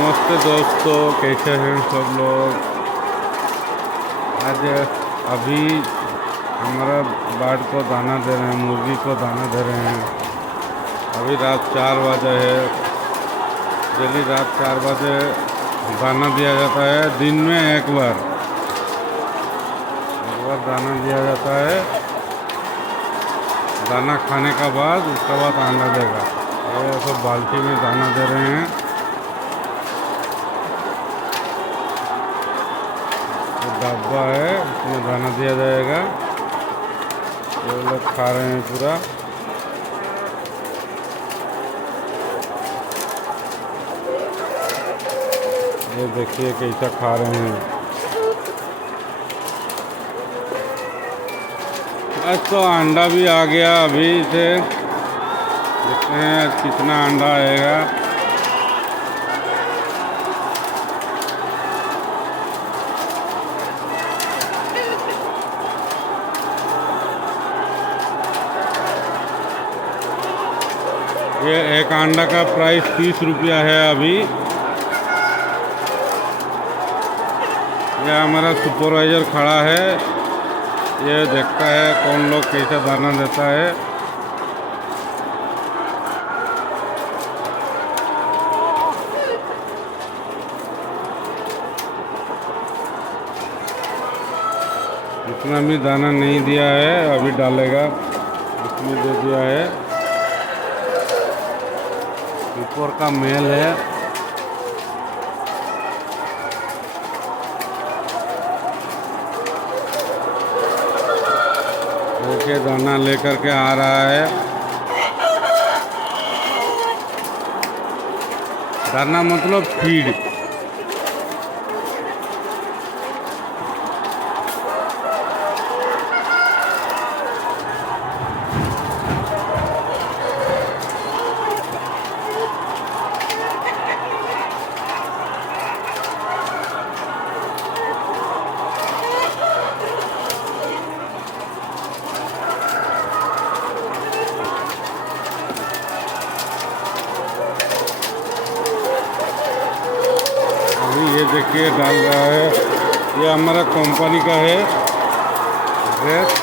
नमस्ते दोस्तों, कैसे हैं सब लोग। आज अभी हमारा बार्ड को दाना दे रहे हैं, मुर्गी को दाना दे रहे हैं। अभी रात 4 बजे है। डेली रात 4 बजे दाना दिया जाता है। दिन में एक बार दाना दिया जाता है। दाना खाने का बाद उसके बाद अंडा देगा। ये सब बाल्टी में दाना दे रहे हैं। डब्बा है, उसमें दाना दिया जाएगा। ये लोग खा रहे हैं पूरा। ये देखिए कैसा खा रहे हैं। आज तो अंडा भी आ गया। अभी से देखते हैं आज कितना अंडा आएगा। ये एक अंडा का प्राइस 30 रुपया है। अभी यह हमारा सुपरवाइजर खड़ा है। ये देखता है कौन लोग कैसा दाना देता है। इतना भी दाना नहीं दिया है, अभी डालेगा। इसमें दे दिया है। ऊपर का मेल है। देखिए दाना लेकर के आ रहा है। दाना मतलब फीड। ये देखिए डाल रहा है। ये हमारा कंपनी का है ड्रेस।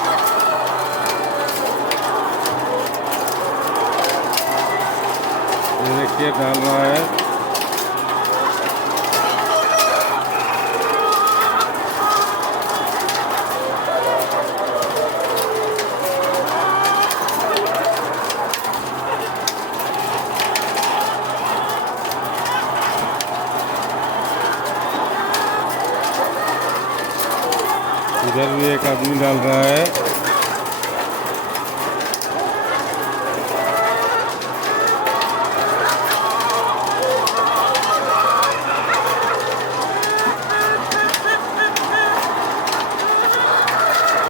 ये देखिए डाल रहा है। इधर भी एक आदमी डाल रहा है।